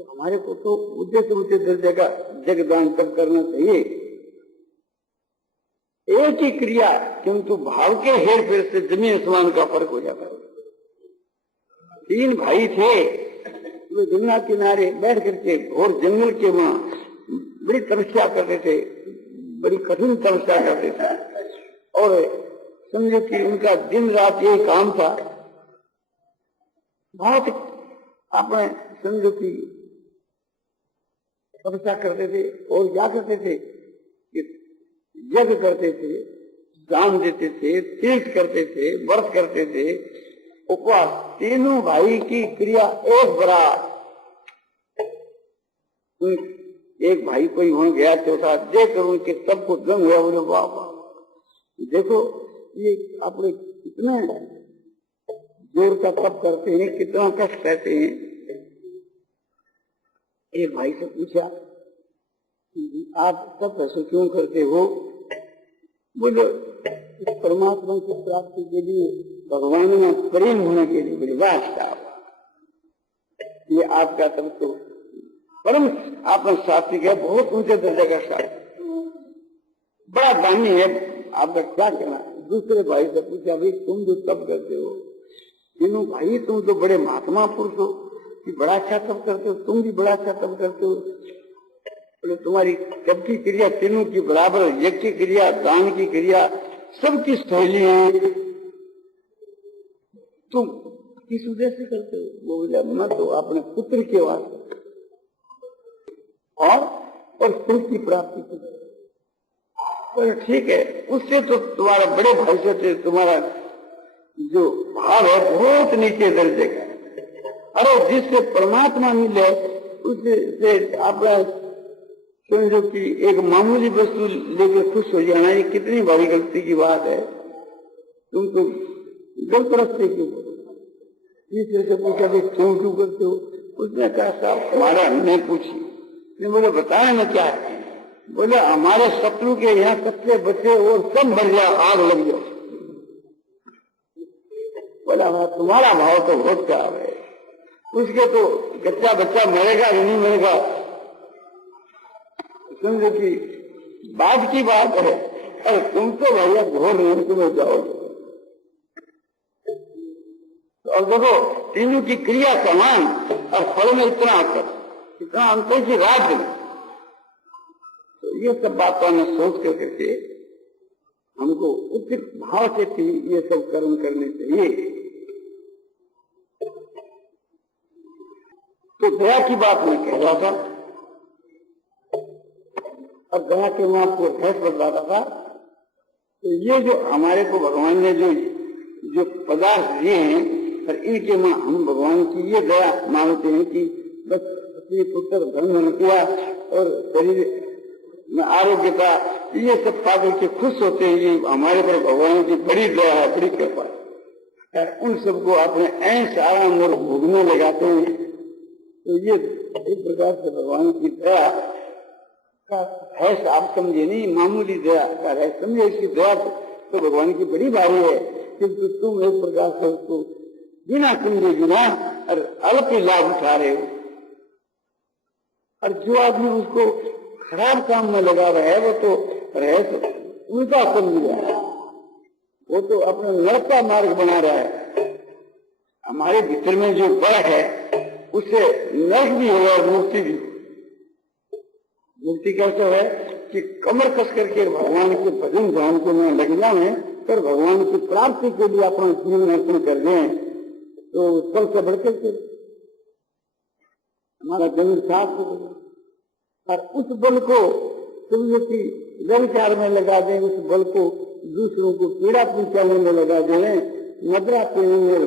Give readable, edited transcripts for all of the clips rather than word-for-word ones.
तो हमारे को तो ऊंचे से ऊंचे दर्जे का जगदान तब करना चाहिए। एक ही क्रिया किंतु भाव के हेर फेर से जमीन आसमान का फर्क हो जाता है। 3 भाई थे, वो गंगा किनारे बैठ करके और जंगल के वहां बड़ी तपस्या करते थे, बड़ी कठिन तपस्या करते थे, और समझो कि उनका दिन रात यही काम था। बहुत अपने समझो कि तपस्या करते थे और क्या करते थे कि यज्ञ करते थे, दान देते थे, तीर्थ करते थे, व्रत करते थे, उपवास। तीनों भाई की क्रिया एक बराबर। एक भाई कोई वहां गया चौथा देख उनके सबको दंग हुआ, बोले वाह वाह, देखो ये अपने कितने जोर का तप करते हैं, कितना कष्ट सहते हैं। एक भाई से पूछा आप तप ऐसे क्यों करते हो? बोले परमात्मा की प्राप्ति के लिए, भगवान में प्रेम होने के लिए। बोले वाह साहब, ये आपका तप तो परम आपका सात्विक है, बहुत ऊंचे दर्जे का सात्विक, बड़ा दानी है, आपका क्या कहना? दूसरे भाई से पूछा भाई तुम जो तप करते हो, तीनों भाई तुम तो बड़े महात्मा पुरुष हो कि बड़ा अच्छा तप करते हो, तुम भी बड़ा अच्छा तप करते हो। बोले तुम्हारी सबकी क्रिया तीनों की बराबर, यज्ञ की क्रिया, दान की क्रिया, सबकी शैली है, तुम किस उद्देश्य से करते हो? वो बोले मैं तो अपने पुत्र के वास्ते और सुख की प्राप्ति की। तो ठीक है, उससे तो तुम्हारा बड़े भाई से तुम्हारा जो भाव है बहुत नीचे दर्जे का। अरे जिससे परमात्मा मिले उससे अपना समझो कि एक मामूली वस्तु लेकर खुश हो जाना, ये कितनी बड़ी गलती की बात है। तुम तो गलत रास्ते क्यों? तीसरे से पूछा भाई क्यों करते हो? उसने कहा साहब हमारा हमने पूछी, बोले बताया ना क्या है? बोले हमारे शत्रु के यहाँ कच्चे बच्चे और सब मर जाओ, आग लग जाओ। बोला तुम्हारा भाव तो बहुत खराब है, उसके तो कच्चा बच्चा मरेगा कि नहीं मरेगा समझो कि बात की बात है, और तुम तो भैया घोर नरक में जाओगे। और देखो तीनों की क्रिया समान और फल में इतना अंतर की राज्य में। तो ये सब बातों में सोच करके हमको उचित भाव से ये सब कर्म करने चाहिए। तो दया की बात मैं कह रहा था, और दया के मैं आपको अभ्यास बतलाता था। तो ये जो हमारे को भगवान ने जो पदार्थ दिए हैं, और इनके मां हम भगवान की ये दया मानते हैं कि बस अपनी पुत्र धन रुपया और शरीर में आरोग्यता ये सब पाकर के खुश होते हैं। ये हमारे पर भगवान की बड़ी दया है, बड़ी कृपा है। उन सबको अपने ऐश आराम और भोगने लगाते हैं। तो ये एक प्रकार से भगवान की दया का है, आप समझे नहीं, मामूली दया का है, समझे। इसकी दया तो भगवान की बड़ी भारी है, किंतु तुम एक प्रकार से उसको बिना समझे बिना और अल्प ही लाभ उठा रहे हो। और जो आदमी उसको खराब काम में लगा रहा है वो तो उल्टा समझ रहा है, वो तो अपना नरक का मार्ग बना रहा है। हमारे भीतर में जो बल है उससे नरक भी होगा और मुक्ति भी। मुक्ति कैसे है कि कमर कस करके भगवान के भजन ध्यान को में लग जाए, पर भगवान की प्राप्ति के लिए अपना जीवन अर्पण कर दें, तो सबसे बढ़कर के हमारा जन्म साफ हो गया। और उस बल को समझो कि व्यभिचार में लगा दें, उस बल को दूसरों को पीड़ा पहुंचाने में लगा दें, मदरा पीने में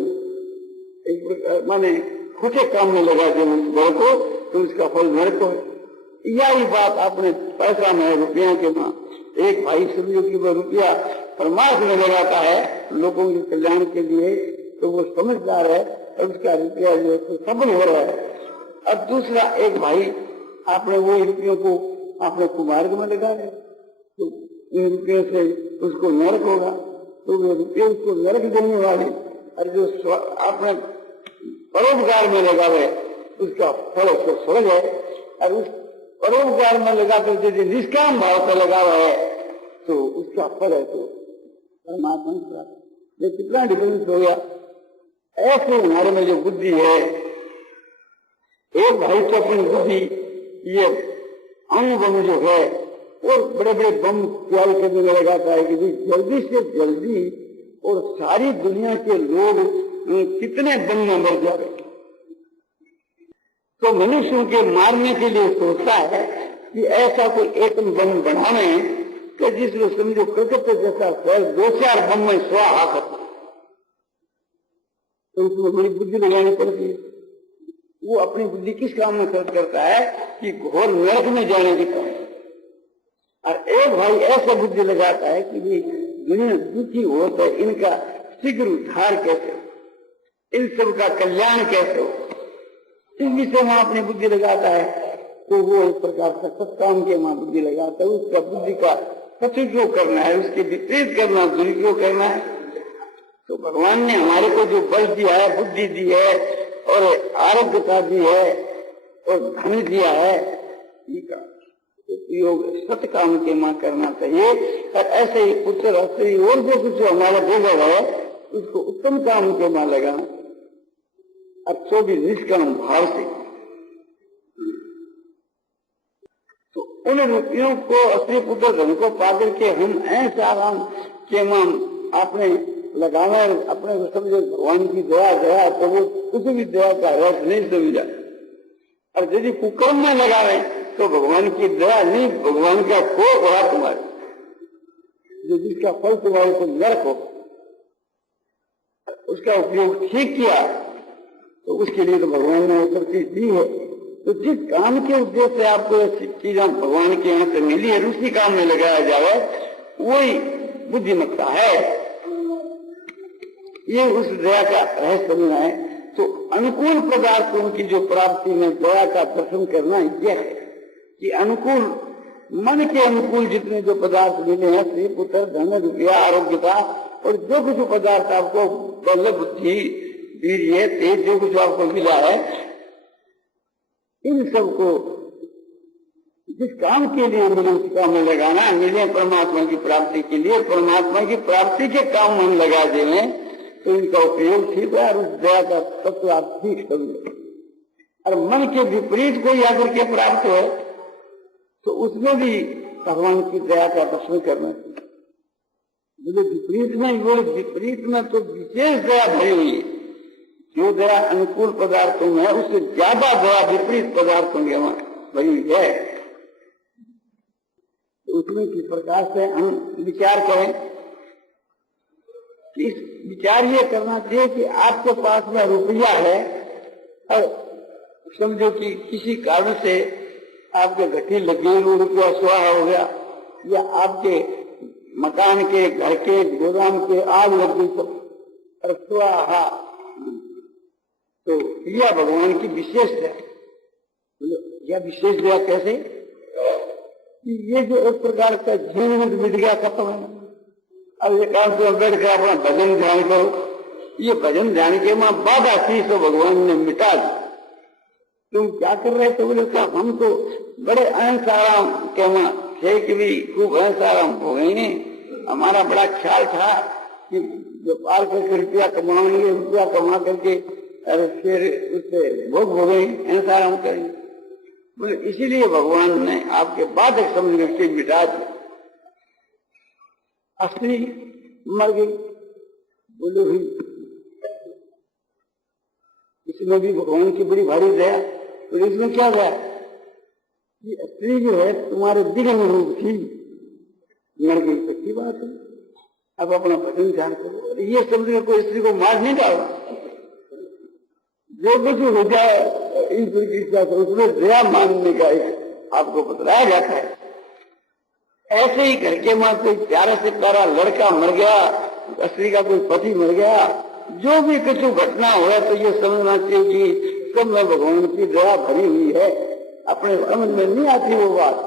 एक माने खोटे काम में लगा दें उस बल को, तो उसका फल नरक हो। यही बात आपने पैसा में रुपया के मां एक भाई समझो कि वह रुपया परमात्मा में लगाता है लोगों के कल्याण के लिए, तो वो समझदार है और उसका रुपया जो है सफल हो रहा है। अब दूसरा एक भाई आपने वो रुपयों को आपने कुमार्ग में लगा रहे, तो इन रुपयों से उसको नरक होगा, तो वो रुपये उसको नरक देने वाले। और जो आपने परोपकार में लगा रहे उसका फल उसको स्वर्ग है। और उस परोपकार में लगा कर यदि निष्काम भाव से लगा हुआ है तो उसका फल है तो परमात्मा की प्राप्ति। ये कितना डिफरेंस हो गया। ऐसे हमारे में जो बुद्धि है, एक भाई तो अपनी बुद्धि ये अणु बम जो है और बड़े बड़े बम तैयार करने में लगाता है कि जल्दी से जल्दी और सारी दुनिया के लोग कितने बम में मर जाए। तो मनुष्यों के मारने के लिए सोचता है कि ऐसा कोई एटम बम बनावे कि जिसमें समझो कलकत्ता जैसा शहर 2-4 बम में स्वाहा करता। तो उसमें बड़ी बुद्धि लगानी पड़ती है। वो अपनी बुद्धि किस काम में खर्च करता है कि घोर नरक में जाने की काम। और एक भाई ऐसा बुद्धि लगाता है कि दुनिया दुखी हो तो इनका शीघ्र उद्धार कैसे हो, इन सब का कल्याण कैसे हो, इस विषय में अपनी बुद्धि लगाता है। तो वो एक प्रकार का सत्काम के वहां बुद्धि लगाता है। उसका बुद्धि का सदुपयोग करना है, उसके विपरीत करना, दुरुपयोग करना है। तो भगवान ने हमारे को जो बल दिया है, बुद्धि दी है और आरोग्यता दी है और धन दिया है, इनका उपयोग सत्काम के मां करना चाहिए। और ऐसे ही पुत्र स्त्री और जो कुछ हमारा भोग है उसको उत्तम काम के मां लगाना, और तो भी निष्काम भाव से। तो उन रुपयों को स्त्री पुत्र धन को पाकर के हम ऐसे आराम के मां आपने लगाना, अपने को समझे भगवान की दया तो वो कुछ भी दया का रस नहीं समझा। और यदि कुकर्म में लगावे तो भगवान की दया नहीं, भगवान का कोप रहा तुम्हारे, जो जिसका फल तुम्हारे को नरक हो। उसका उपयोग ठीक किया तो उसके लिए तो भगवान ने सब चीज दी है। तो जिस काम के उद्देश्य से आपको चीजें भगवान के यहाँ से मिली है उसी काम में लगाया जाए, वही बुद्धिमत्ता है। ये उस दया का रहस्य समझना है। तो अनुकूल पदार्थों की जो प्राप्ति में दया का दर्शन करना यह है कि अनुकूल मन के अनुकूल जितने जो पदार्थ मिले हैं, स्त्री पुत्र धन रुपया आरोग्यता और जो कुछ पदार्थ आपको बल बुद्धि वीर्य तेज जो कुछ आपको मिला है, इन सबको जिस काम के लिए मिले उस काम में लगाना, मिले परमात्मा की प्राप्ति के लिए, परमात्मा की प्राप्ति के काम में लगा देंगे तो इनका उपयोग ठीक है। और उस दया का तत्व आप ठीक समझे। और मन के विपरीत कोई आकर के प्राप्त हो तो उसमें भी भगवान की दया का दर्शन करना चाहिए। बोले विपरीत में तो विशेष दया भरी हुई है। जो दया अनुकूल पदार्थों में उससे ज्यादा दया विपरीत पदार्थों में भरी हुई है। तो उसमें किस प्रकार से हम विचार करें कि इस विचार ये करना चाहिए कि आपके पास में रुपया है और समझो कि किसी कारण से आपके घटी लगी, रुपया स्वाहा हो गया, या आपके मकान के घर के गोदाम के आग लग गई तो स्वाहा। तो यह भगवान की विशेष दया। यह विशेष दया कैसे कि ये जो एक प्रकार का जीवन मिट गया, खत्म है। अब एक बैठ कर अपना भजन ध्यान करो, ये भजन ध्यान के मां बाधा थी तो भगवान ने मिटा दी। तुम क्या कर रहे थे? बोले क्या हम तो बड़े अहंस आराम के मां थे कि भी खूब अहंस आराम हो गए। हमारा बड़ा ख्याल था कि जो पार करके रुपया कमाएंगे, रुपया कमा करके अरे फिर उससे भोग हो गए, अहंस आराम करेंगे। बोले इसीलिए भगवान ने आपके बाधक समझ के मिटा दी। स्त्री मर गई, बोले भाई इसमें भी भगवान की बड़ी भारी दया। तो इसमें क्या गया? ये स्त्री जो है तुम्हारे दिगन रूप थी, मर गई, सच्ची बात है। अब अपना भजन ध्यान करो। ये समझ कोई स्त्री को मार नहीं डाला, जो कुछ हो जाए ईश्वर की इच्छा से उसमें दया मानने का आपको बतलाया जाता है। ऐसे ही घर के मां कोई प्यारे से प्यारा लड़का मर गया, स्त्री का कोई पति मर गया, जो भी कुछ घटना हो तो ये समझना चाहिए कि सब में भगवान की दया भरी हुई है। अपने समझ में नहीं आती वो बात,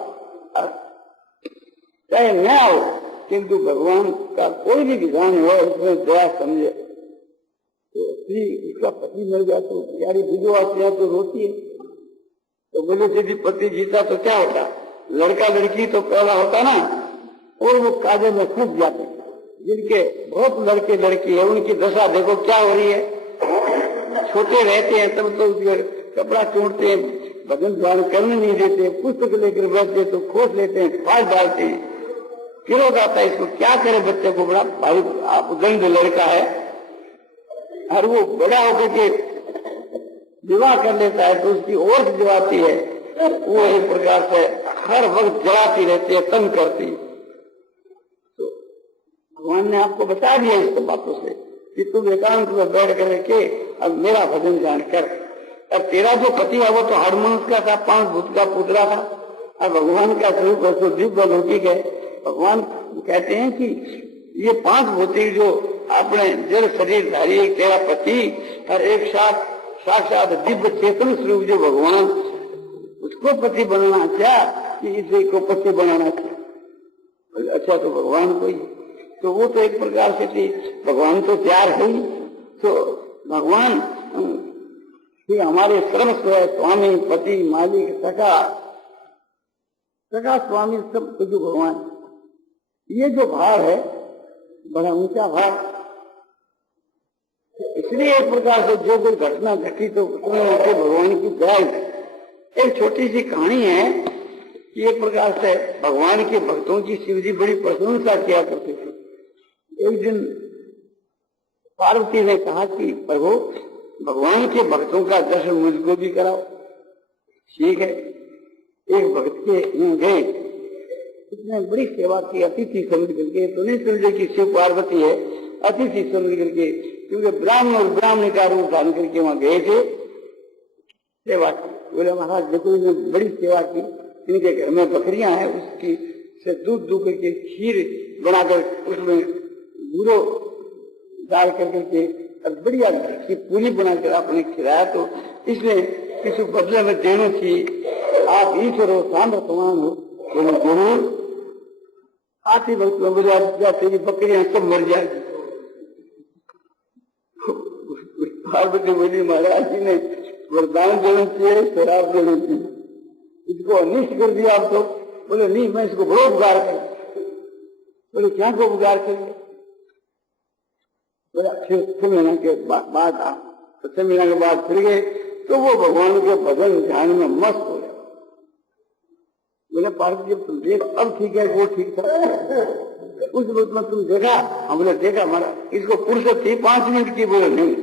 चाहे न हो, किंतु भगवान का कोई भी विधान हो उसमें दया समझे तो स्त्री उसका पति मर गया तो यारी विधवा से तो रोती है। तो बोले यदि पति जीता तो क्या होता, लड़का लड़की तो पैदा होता ना, और वो काजे में फंस जाते। जिनके बहुत लड़के लड़की है उनकी दशा देखो क्या हो रही है। छोटे रहते हैं तब तो कपड़ा चोड़ते हैं, भजन ध्यान करने नहीं देते, पुस्तक लेकर बैठते तो खोस लेते हैं, फाड़ डालते हैं, विरोध आता है। इसको क्या करे बच्चे को, बड़ा भाई आप गंद लड़का है, और वो बड़ा होकर के विवाह कर लेता है तो उसकी औरत जो आती है वो एक प्रकार से हर वक्त जलाती रहती है, तंग करती है। तो भगवान ने आपको बता दिया इस बातों से कि तुम एकांत में बैठ करके अब मेरा भजन ध्यान कर। अब तेरा जो पति है वो तो हर मनुष्य का था, 5 भूत का पुतला था, अब भगवान का स्वरूप है तो दिव्य लौकिक है। भगवान कहते हैं कि ये 5 भौतिक जो अपने जड़ शरीर धारी, एक तेरा पति और एक साक्षात दिव्य चेतन स्वरूप जो भगवान, उसको पति बनाना क्या कि इसे को पति बनाना चाहिए। अच्छा तो भगवान को ही, तो वो तो एक प्रकार से थी, भगवान तो प्यार है ही। तो भगवान कि हमारे सर्वस्व है, स्वामी, पति, मालिक, सखा स्वामी सब जो भगवान, ये जो भाव है बड़ा ऊंचा भाव। इसलिए एक प्रकार से जो कोई घटना घटी तो उसमें भगवान की दया। एक छोटी सी कहानी है कि एक प्रकार से भगवान के भक्तों की शिव जी बड़ी प्रशंसा किया करते थे। एक दिन पार्वती ने कहा कि प्रभु भगवान के भक्तों का दर्शन मुझको भी कराओ। ठीक है, एक भक्त के यहाँ गए, उसने बड़ी सेवा की, अतिथि समझ करके, तो नहीं समझे कि शिव पार्वती है, अतिथि समझ करके, क्योंकि ब्राह्मण और ब्राह्मणी का रूप धारण करके वहां गए थे, सेवा की। बोले महाराज देखो इन्होंने बड़ी सेवा की, इनके घर में बकरियां हैं, उसकी से दूध दूध करके खीर बनाकर उसमें गुड़ो डाल करके बढ़िया की पूरी बनाकर आपने खिलाया, तो इसलिए किसी बदले में देना चाहिए, आप ईश्वर हो, सामर्थ्यवान हो। बोले जरूर। आती वक्त में बोले तेरी बकरियां सब मर जाएगी। पार्वती बोली महाराज जी ने वरदान देना चाहिए, शराब देना चाहिए, इसको अनिष्ट कर दिया आप तो। बोले नहीं, मैं इसको बड़ा उपकार कर। बोले क्या को उपकार करेंगे? फिर 6 महीना के बाद 6 महीना के बाद फिर गए तो वो भगवान के भजन ध्यान में मस्त हो गया। बोले पार्वती जब तुम देख अब ठीक है, वो ठीक था, उस वक्त में तुम देखा? हमने देखा महाराज, इसको फुर्सत थी 5 मिनट की। बोले नहीं,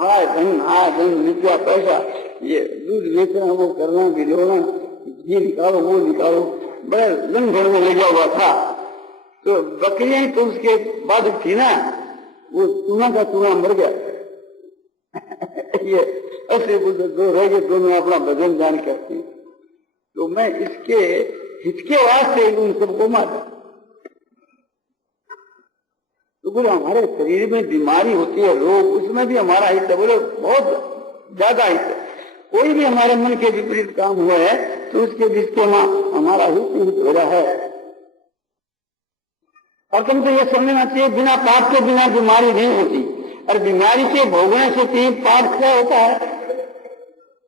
हाय धन रुपया पैसा, ये दूध बेचना, वो करना, भिजोना, ये निकालो वो निकालो, बड़े लंघन में लगा हुआ था। तो बकरियां तो उसके बाद थी ना, वो चूना का चूना मर गया। ये ऐसे बोलते दो रह गए, दोनों अपना भजन ध्यान करती। तो मैं इसके हित के वास्ते उन सबको मारा। तो बोले हमारे शरीर में बीमारी होती है, रोग, उसमें भी हमारा हित है। बोले बहुत ज्यादा हित है। कोई भी हमारे मन के विपरीत काम हुआ है तो उसके जिसके मां हमारा हित हो रहा है। और तुमको ये समझना चाहिए, बिना पाप के बिना बीमारी नहीं होती, और बीमारी के भोगने से पाप क्या होता है,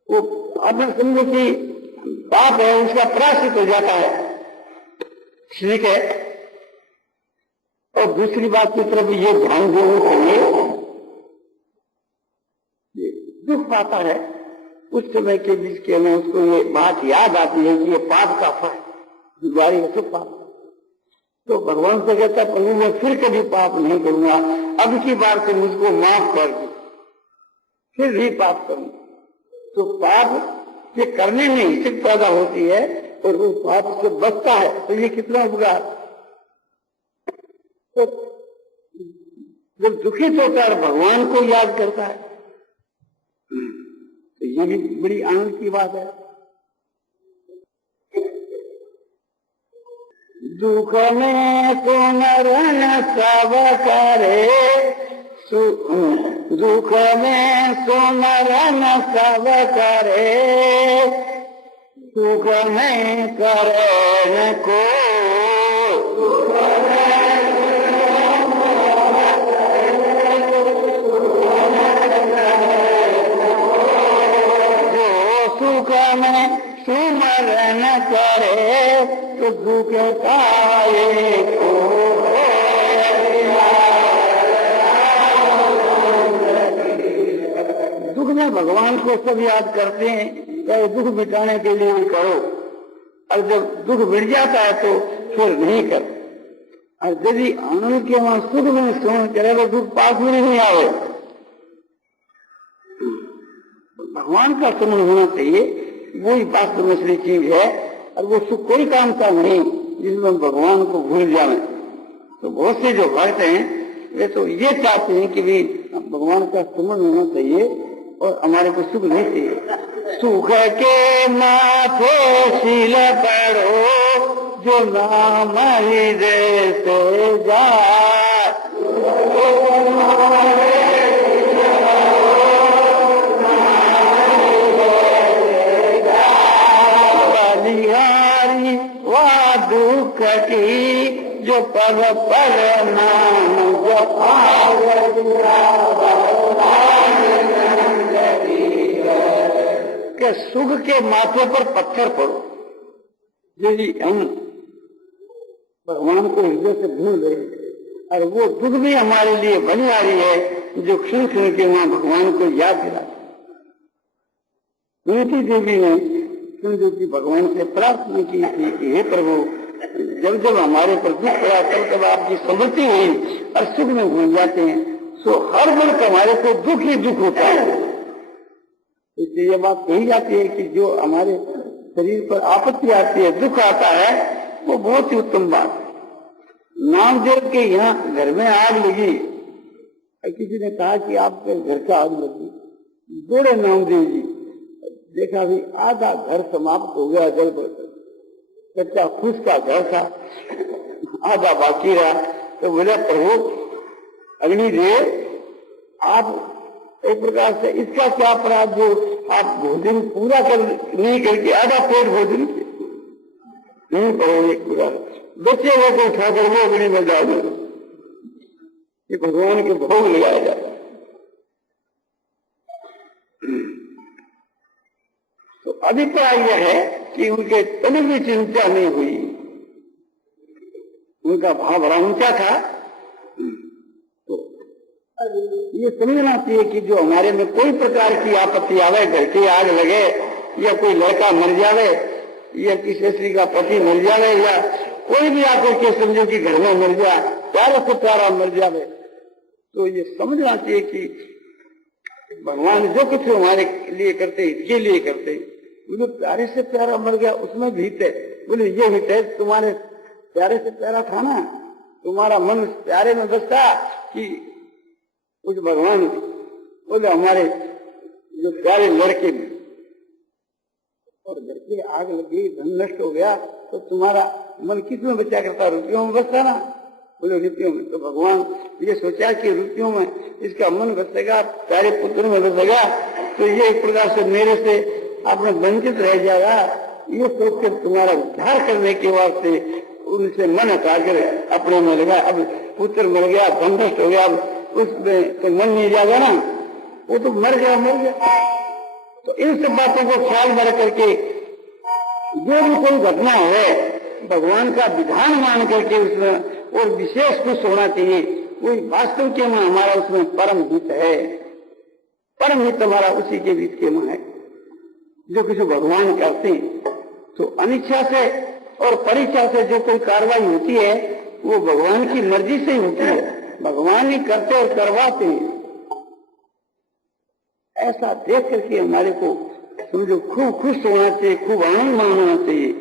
वो आपने समझो कि पाप है उसका प्रायश्चित हो जाता है। ठीक है। और दूसरी बात की तरफ ये ध्यान देना चाहिए, दुख पाता है उस समय के बीच के में उसको ये बात याद आती है कि ये पाप का फल, बीमारी है तो पाप। तो भगवान से कहता प्रभु मैं फिर कभी पाप नहीं करूंगा, अब की बार से मुझको माफ कर दो, फिर भी पाप करूंगा। तो पाप ये करने में हिचक पैदा होती है और वो पाप से बचता है, तो ये कितना उपकार। तो जब दुखित होता है भगवान को याद करता है, तो ये भी बड़ी आनंद की बात है। दुख में सुमरन सब करे, दुख में सुमरन सब करे, सुख में करन को, सुख में सुमरन करे तो दुख पाए को। दुख में भगवान को सब याद करते हैं, चाहे दुख मिटाने के लिए भी करो, और जब दुख मिट जाता है तो फिर नहीं कर। और यदि आनंद के वहां सुख में स्मरण करे तो दुख पास में नहीं आवे। भगवान का स्मरण होना चाहिए, वही वास्तव में असली चीज है, और वो सुख कोई काम का नहीं जिसमें भगवान को भूल जाए। तो बहुत से जो भक्त हैं वे तो ये चाहते हैं कि भी भगवान का स्मरण होना चाहिए और हमारे को सुख नहीं चाहिए। सुख के माथे शील पढ़ो जो नाम हृदय से जाए, बलिहारी वा दुख की जो पल पल नाम के सुख के माथे पर पत्थर पड़ो। यदि हम भगवान को हृदय से भूल गए और वो दुख भी हमारे लिए बलिहारी है जो क्षण क्षण के वहां भगवान को याद दिलाता। कुंती देवी ने सुंदर की भगवान से प्रार्थना की थी कि हे प्रभु, जब जब हमारे पर दुख पड़ा तब तब आपकी समृद्धि हुई और सुख में भूल जाते हैं, सो हर वक्त हमारे को दुख ही दुख होता है। इसलिए ये बात कही जाती है कि जो हमारे शरीर पर आपत्ति आती है, दुख आता है, वो बहुत ही उत्तम बात है। नामदेव के यहाँ घर में आग लगी, किसी ने कहा कि आपके घर का आग लगी, दौड़े नामदेव जी, देखा भी आधा घर समाप्त हो गया, जल बढ़कर कच्चा फूस का घर था, आधा बाकी रहा। तो बोला प्रभु अग्निदेव, आप एक प्रकार से इसका क्या अपराध जो आप भोजन पूरा कर नहीं करके आधा पेट भोजन नहीं करोगे पूरा, बच्चे वो को उठाकर वो अग्नि में डाल दो, ये भगवान के भोग लगाया जाता है। तो अभिप्राय यह है कि उनके तन भी चिंता नहीं हुई, उनका भाव बड़ा ऊंचा था। तो ये समझना चाहिए कि जो हमारे में कोई प्रकार की आपत्ति आवे, घर की आग लगे या कोई लड़का मर जावे या किसी स्त्री का पति मर जावे या कोई भी आकर के समझो कि घर में मर जाए, प्यारा से प्यारा मर जावे, तो ये समझना चाहिए कि भगवान जो कुछ हमारे लिए करते इसके लिए करते। बोले प्यारे से प्यारा मर गया उसमें भीत है, बोले ये हित है तुम्हारे प्यारे से प्यारा था ना, तुम्हारा मन प्यारे में बसता कि उस भगवान। बोले हमारे जो प्यारे लड़के में और घर की आग लगी, धन नष्ट हो गया, तो तुम्हारा मन किस में बचा करता, रुपयों में बसता ना। बोले रुपयों में। तो भगवान ये सोचा कि रुपयों में इसका मन बसेगा, प्यारे पुत्र में बसेगा, तो ये एक प्रकार से मेरे से आपने वंचित रह जाएगा, ये सोच कर तुम्हारा उद्धार करने के वास्ते उनसे मन हटा कर अपने में लगा। अब पुत्र मर गया, धन नष्ट हो गया, अब उसमें तो मन नहीं जाएगा ना, वो तो मर गया। तो इन सब बातों को ख्याल में रख करके जो भी कोई घटना है भगवान का विधान मान करके उसमें और विशेष खुश होना चाहिए। वही वास्तव के में हमारा उसमें परम हित है, परम हित हमारा उसी के बीच के में है जो किसी भगवान करते हैं। तो अनिच्छा से और परीक्षा से जो कोई कार्रवाई होती है वो भगवान की मर्जी से ही होती है, भगवान ही करते और करवाते हैं। ऐसा देख करके हमारे को समझो खूब खुश होना चाहिए, खूब आनंद मानना चाहिए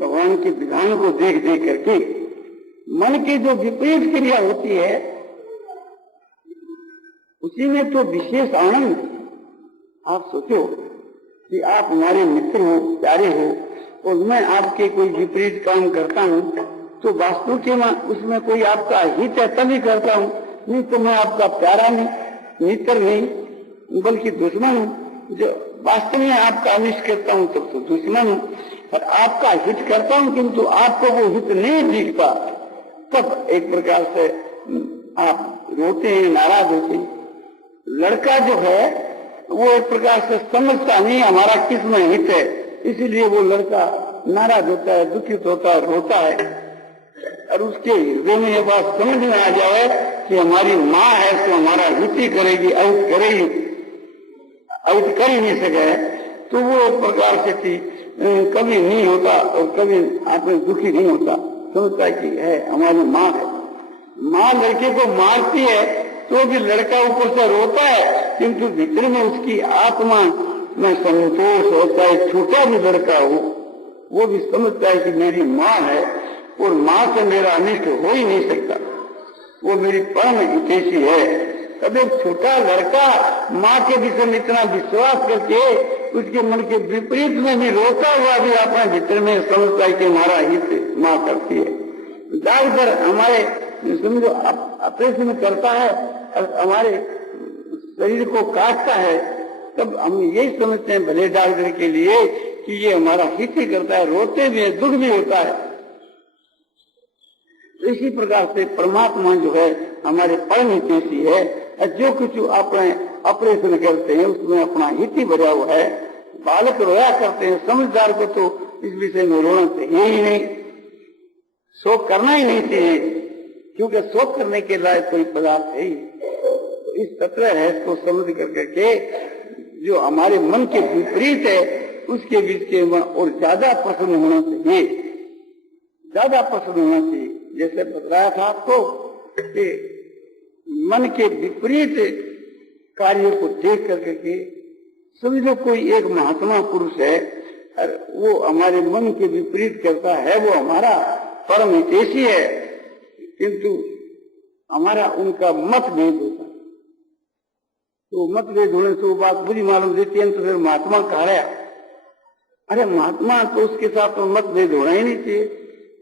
भगवान के विधान को देख देख करके। मन की जो विपरीत क्रिया होती है उसी में तो विशेष आनंद। आप सोचो कि आप हमारे मित्र हो, प्यारे हो, और मैं आपके कोई विपरीत काम करता हूँ तो वास्तव के उसमें कोई आपका हित है तभी करता हूँ, नहीं तो मैं आपका प्यारा नहीं, मित्र नहीं, बल्कि दुश्मन हूँ। जो वास्तव में आपका अनिष्ट करता हूँ तब तो दुश्मन हूँ, और आपका हित करता हूँ किंतु आपको वो हित नहीं दिखता, तब एक प्रकार से आप रोते हैं, नाराज होते हैं। लड़का जो है वो एक प्रकार से समझता नहीं हमारा किस में हित है, इसीलिए वो लड़का नाराज होता है, दुखित होता है, रोता है। और उसके हृदय में ये बात समझ में आ जाए कि हमारी माँ है तो हमारा हित ही करेगी, आउट करेगी, आउट कर ही नहीं सके, तो वो एक प्रकार से कभी नहीं होता और कभी आपने दुखी नहीं होता, समझता है कि है हमारी माँ है। माँ लड़के को मारती है तो भी लड़का ऊपर से रोता है, किंतु भीतर में उसकी आत्मा में संतोष होता है। छोटा भी लड़का हो वो भी समझता है कि मेरी माँ है और माँ से मेरा अनिष्ट हो ही नहीं सकता, वो मेरी परम हितैषी है। तब एक छोटा लड़का माँ के विषय में इतना विश्वास करके उसके मन के विपरीत में भी रोता हुआ भी अपने भीतर में समझता है कि हमारा हित माँ करती है। डॉक्टर हमारे समझो ऑपरेशन करता है और हमारे शरीर को काटता है, तब हम यही समझते हैं भले डॉक्टर के लिए कि ये हमारा हित ही करता है, रोते भी है, दुख भी होता है। इसी प्रकार से परमात्मा जो है हमारे परम हितैषी है। जो कुछ अपने ऑपरेशन करते हैं उसमें अपना हित ही भरा हुआ है। बालक रोया करते हैं, समझदार को तो इस विषय में रोना चाहिए ही नहीं, शोक करना ही नहीं चाहिए, क्योंकि शोक करने के लायक कोई पदार्थ है ही। तो इस तत्व है इसको समझ करके जो हमारे मन के विपरीत है उसके बीच के मन और ज्यादा प्रसन्न होना चाहिए, ज्यादा प्रसन्न होना चाहिए। जैसे बताया था आपको कि मन के विपरीत कार्यों को देख करके समझो कोई एक महात्मा पुरुष है और वो हमारे मन के विपरीत करता है, वो हमारा परम हितैषी है, किंतु हमारा उनका मतभेद होता है। तो मतभेद होने से वो बात बुरी मालूम देती है, तो फिर महात्मा कहा रहा, अरे महात्मा तो उसके साथ तो मतभेद होना ही नहीं चाहिए।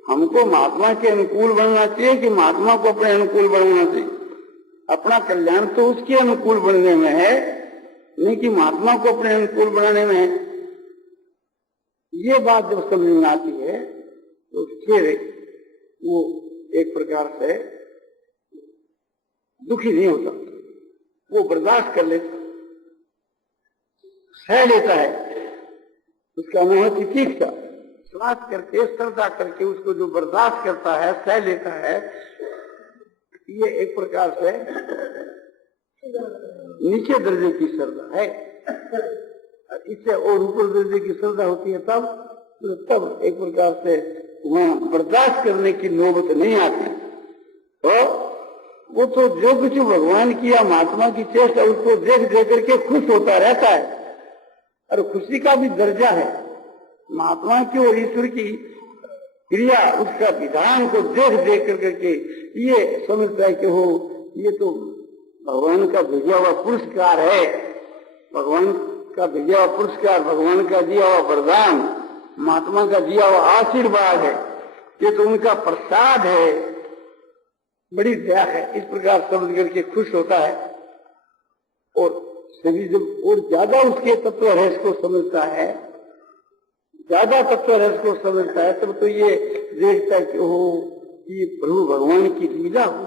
हमको महात्मा के अनुकूल बनना चाहिए कि महात्मा को अपने अनुकूल बनना चाहिए। अपना कल्याण तो उसके अनुकूल बनने में है, नहीं कि महात्मा को अपने अनुकूल बनाने में है। ये बात जब समझ में आती है तो फिर वो एक प्रकार से दुखी नहीं होता, वो बर्दाश्त कर लेता, सह लेता है। उसका मुंह की तीखता श्वास करके श्रद्धा करके उसको जो बर्दाश्त करता है, सह लेता है, ये एक प्रकार से नीचे दर्जे की श्रद्धा है। इससे और ऊपर दर्जे की श्रद्धा होती है तब एक प्रकार से वहाँ बर्दाश्त करने की नौबत नहीं आती। तो वो तो जो कुछ भगवान किया महात्मा की चेष्टा उसको देख देख करके खुश होता रहता है, और खुशी का भी दर्जा है। महात्मा की और ईश्वर की क्रिया उसका विधान को देख देख करके ये समझता है कि हो ये तो भगवान का भेजा हुआ पुरस्कार है, भगवान का भेजा हुआ पुरस्कार, भगवान का दिया हुआ वरदान, महात्मा का दिया हुआ आशीर्वाद है, ये तो उनका प्रसाद है, बड़ी दया है। इस प्रकार समझ करके खुश होता है। और सभी जब और ज्यादा उसके तत्व रहस्य को समझता है, ज्यादा तत्व रहस्य को समझता है, तब तो ये देखता है कि हो ये प्रभु भगवान की लीला हो,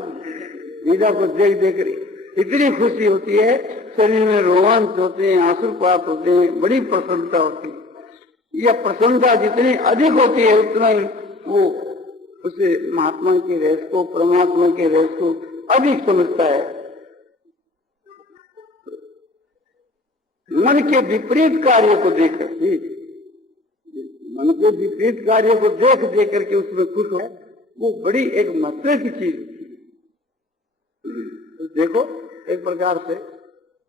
लीला को देख देख इतनी खुशी होती है, शरीर में रोमांच होते हैं, आंसुपात होते हैं, बड़ी प्रसन्नता होती है। यह प्रसन्नता जितनी अधिक होती है उतना ही वो उसे महात्मा के रहस्य को, परमात्मा के रहस्य को अधिक समझता है। मन के विपरीत कार्य को देख करके, मन के विपरीत कार्य को देख देख करके उसमें खुश है, वो बड़ी एक महत्व की चीज। तो देखो एक प्रकार से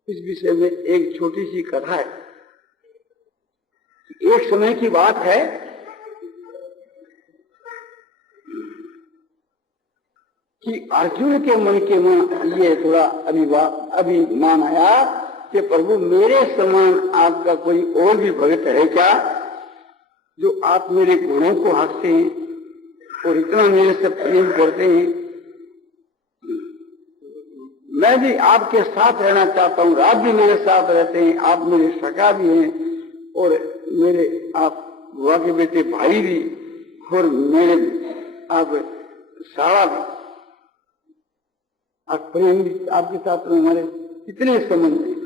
इस विषय में एक छोटी सी कथा है। एक समय की बात है कि अर्जुन के मन के में ये थोड़ा अभिमान आया कि प्रभु मेरे समान आपका कोई और भी भक्त है क्या, जो आप मेरे गुणों को हंसते हैं और इतना मेरे से प्रेम करते हैं। मैं भी आपके साथ रहना चाहता हूँ, आप भी मेरे साथ रहते हैं, आप मेरे सखा भी हैं और मेरे आप बुआ के बेटे भाई भी, और मेरे आप सारा भी, आप प्रेम भी आपके साथ में, हमारे कितने संबंध हैं।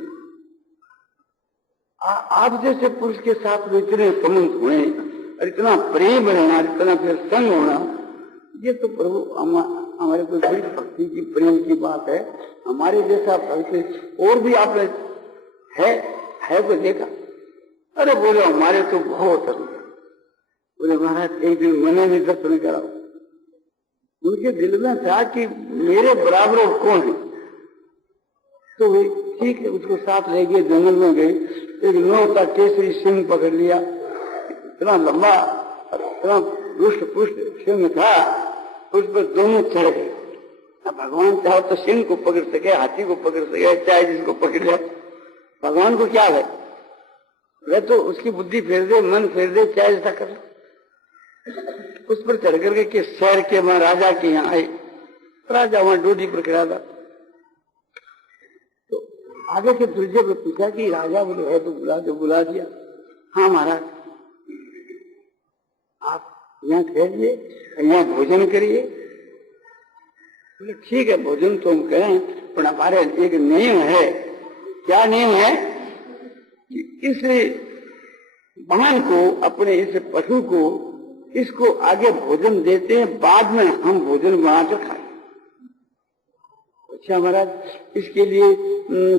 आप जैसे पुरुष के साथ में इतने संबंध होने और इतना प्रेम रहना, इतना फिर संग होना, ये तो प्रभु हमारे कोई बड़ी भक्ति की प्रेम की बात है। हमारे जैसा भक्त और भी आपने है तो देखा? अरे बोले हमारे तो बहुत है। बोले महाराज एक दिन मने में दर्शन कराओ। उनके दिल में था कि मेरे बराबर और कौन है। तो वे ठीक है, उसको साथ ले गए, जंगल में गए। एक नौता केसरी सिंह पकड़ लिया, इतना लंबा इतना रुष्ट पुष्ट सिंह था, उस पर दोनों चढ़ गए। भगवान चाहो तो सिंह को पकड़ सके, हाथी को पकड़ सके, चाहे जिसको पकड़ लिया। भगवान को क्या है, वह तो उसकी बुद्धि फेर दे, मन फेर दे, चाहे ऐसा कर। उस पर चढ़ करके कि शहर के वहां राजा के यहाँ आए। राजा वहां डोडी पर खड़ा था। तो आगे के दूसरे को पूछा कि राजा बोले है तो बुला दिया। हाँ महाराज, आप यहाँ ठहरिए, यहाँ भोजन करिए। बोले ठीक है, भोजन तो हम करें, पर हमारे एक नियम है। क्या नियम है कि इस वाहन को, अपने इस पशु को, इसको आगे भोजन देते हैं, बाद में हम भोजन बना कर खाएं। अच्छा महाराज, इसके लिए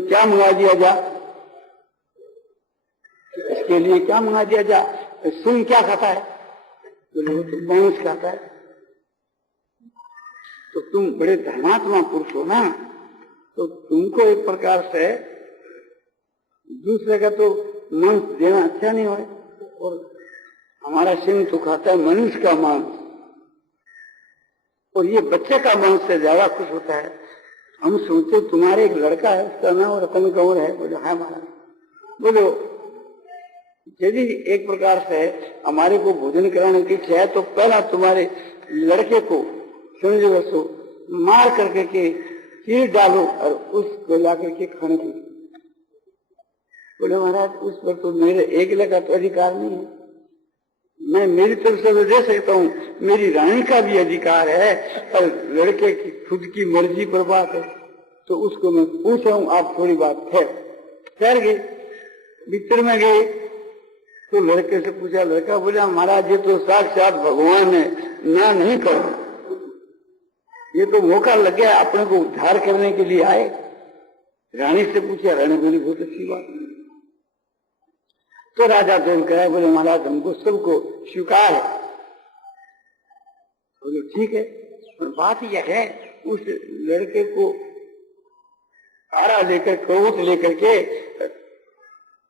क्या मंगा दिया जाए? इसके लिए क्या मंगा दिया जाए? सिंह क्या खाता है? बोले वो तो मांस खाता है। तो तुम बड़े धर्मात्मा पुरुष हो ना, तो तुमको एक प्रकार से दूसरे का तो मांस देना अच्छा नहीं है। और हमारा सिंह तो खाता है मनुष्य का मांस, और ये बच्चे का मांस से ज्यादा खुश होता है। हम सोचे तुम्हारे एक लड़का है, उसका नाम रतन कंवर है। बोले हाँ महाराज। बोलो यदि एक प्रकार से हमारे को भोजन कराने की इच्छा है, तो पहला तुम्हारे लड़के को समझो मार करके के चीर डालो और उसको ला करके खाने को। बोले महाराज उस पर तो मेरे अकेले का तो अधिकार नहीं है, मैं मेरी तरफ से तो दे सकता हूँ, मेरी रानी का भी अधिकार है, पर लड़के की खुद की मर्जी पर बात है। तो उसको मैं पूछ रहा हूँ, आप थोड़ी बात ठहर गए। भीतर में गए तो लड़के से पूछा। लड़का बोला महाराज ये तो साक्षात भगवान है, ना नहीं करो, ये तो मौका लग गया, अपने को उद्धार करने के लिए आए। रानी से पूछा, रानी बोली बहुत अच्छी बात। तो राजा देव कहे, बोले महाराज हमको सबको स्वीकार है। बोले ठीक है, पर बात यह है उस लड़के को आरा लेकर, क्रोध लेकर के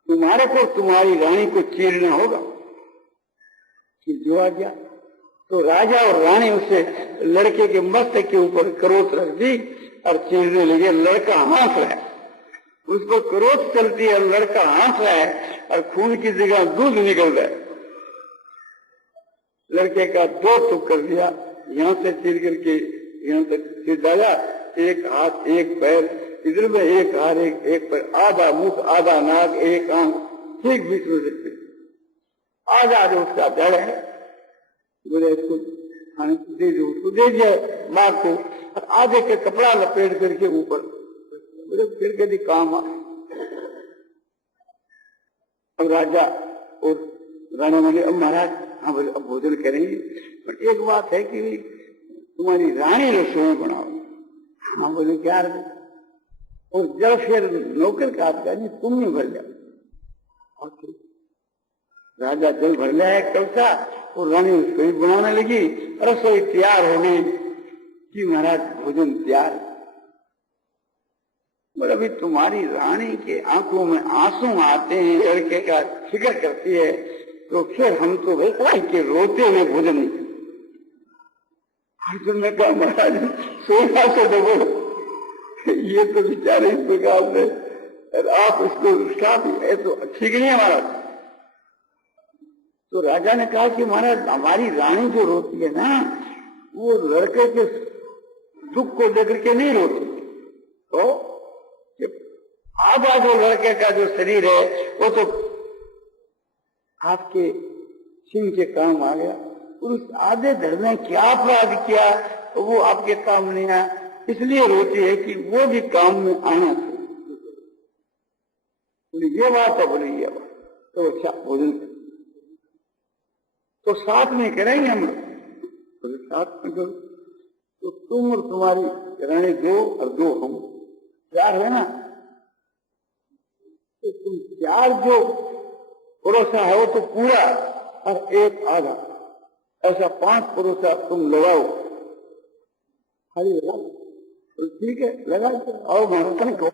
तुम्हारे को तुम्हारी रानी को चीरना होगा। कि जो आ गया तो राजा और रानी उसे लड़के के मस्तक के ऊपर क्रोध रख दी और चीरने लगे। लड़का हंस रहा है, उस पर क्रोध चलती है, लड़का हंस रहा है और खून की जगह दूध निकल रहा है। लड़के का दो टुक कर दिया, यहाँ से चीर करके यहाँ तक चीर डाला, एक हाथ एक पैर, इधर में एक हाथ एक पैर, आधा मुख आधा नाक एक आंख, ठीक बीच में से आधा जो उसका जड़ है। बोले इसको खाने को दे दो, उसको दे दिया माँ को, और आधे के कपड़ा लपेट करके ऊपर। बोले फिर कभी काम आ। अब राजा और रानी बोले अब महाराज, हाँ बोले अब भोजन करेंगे, पर एक बात है कि तुम्हारी रानी रसोई बनाओ। हाँ बोले क्या रहे? और जब फिर नौकर का आपका नहीं, तुम नहीं भर जाओ। और राजा जल भर लिया है कलसा, और रानी रसोई बनाने लगी। रसोई तैयार हो गई कि महाराज भोजन तैयार। पर अभी तुम्हारी रानी के आंखों में आंसू आते हैं, लड़के का फिक्र करती है, तो फिर हम तो भाई के रोते हुए भोजन नहीं करते। अर्जुन ने कहा महाराज सोना से दबो, ये तो बेचारे इस प्रकार से, आप इसको स्टाफ है तो ठीक नहीं है महाराज। तो राजा ने कहा कि महाराज हमारी रानी जो रोती है ना, वो लड़के के दुख को लेकर के नहीं रोती। तो आधा जो लड़के का जो शरीर है वो तो आपके सिंह के काम आ गया, उस आधे धड़ में क्या अपराध किया तो वो आपके काम नहीं आया, इसलिए रोती है कि वो भी काम में आना चाहिए। ये बात है, बोले ये बात तो अच्छा भोजन तो साथ में करेंगे हम लोग, बोले साथ में करो। तो तुम और तुम्हारी रानी दो और दो हम, चार है ना, तो तुम चार जो परोसा है वो तो पूरा और एक आधा, ऐसा 5 परोसा तुम लगाओ, खाली लगाओ। तो ठीक है लगा और भगवान को